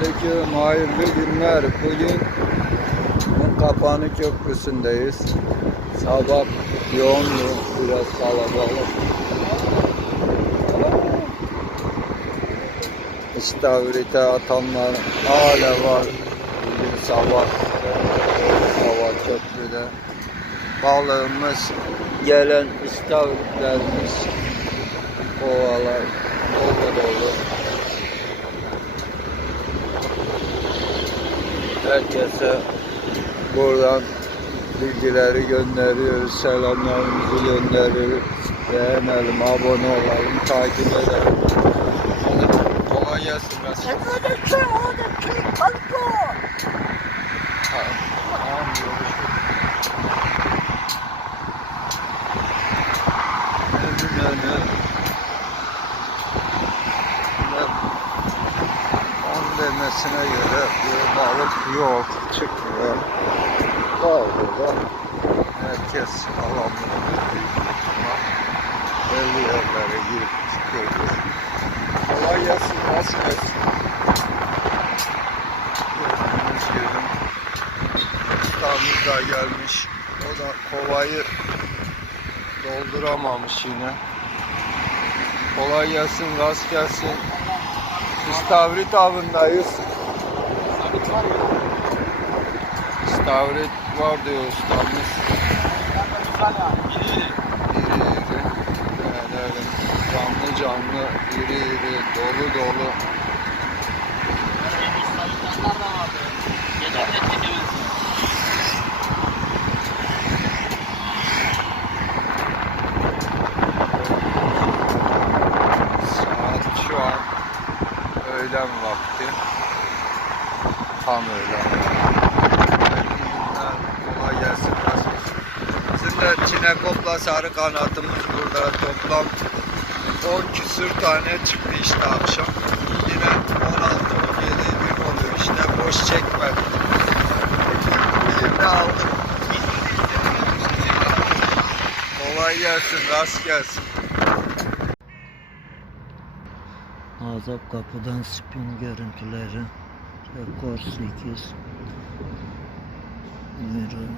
Selamünaleyküm, hayırlı günler. Bugün Kapanı Köprüsü'ndeyiz. Sabah yoğundu, biraz kalabalık. İstavrite atanlar hala var. Bugün sabah köprüde. Balığımız, gelen istavritlerimiz, kovalar dolu. Herkese buradan bilgileri gönderiyoruz, selamlarımızı gönderiyoruz. Beğenelim, abone olalım, takip edelim. Hadi kolay gelsin. Demesine göre bir balık yok, çıkmıyor. Burada herkes alanlarında belli yerlere girip çıkıyor. Kolay gelsin, nasıl gelsin? Gördüğünüz gibi ustamız da gelmiş. O da kovayı dolduramamış yine. Kolay gelsin, rast gelsin. İstavrit avındayız. İstavrit var diyor ustamız. İri. Yani canlı, iri, dolu. Saat şu an öğlen vakti. Tam öğlen. Kolay gelsin. Bizim de Çinekop'la sarı kanatımız burada. Toplam 10 küsür tane çıktı işte akşam. Yine 16-17 gün oluyor işte. Boş çekmedim. Birini aldım. Kolay gelsin. Rast gelsin. Azap kapıdan spin görüntüleri. Rekor 8. Buyurun.